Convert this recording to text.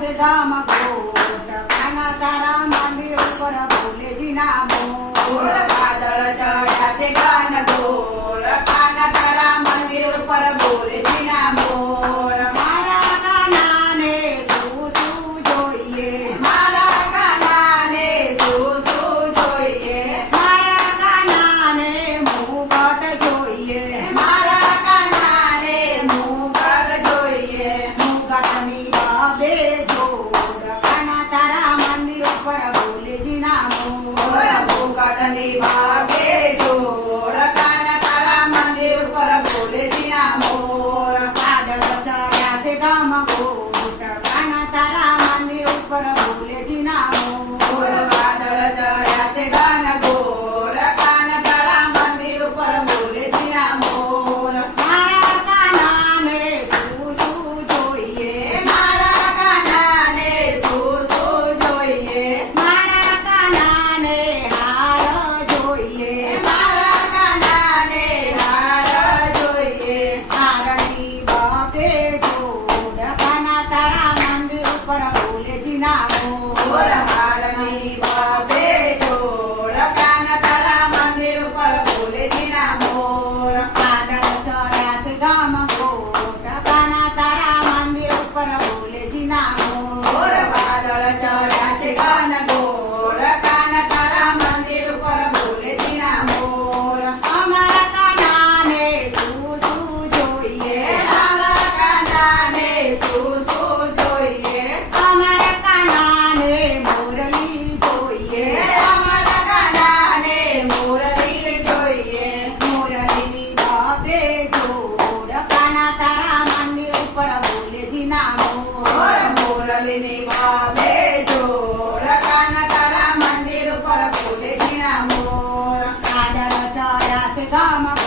ગામ ગોટ કાના તારા મંદિર ઉપર ભોલેજી ના ઘોર મોર વાદળ ચડ્યા છે ઘન ઘોર કાન તારા મંદિર ઉપર ભોલેજીના મોર મારા કાનાને શું શું જોઈએ મારા કાનાને શું શું જોઈએ મારા કાનાને મુગટ જોઈએ મારા કાનાને મુગટ જોઈએ મુગટની Oh. Namo Namo dama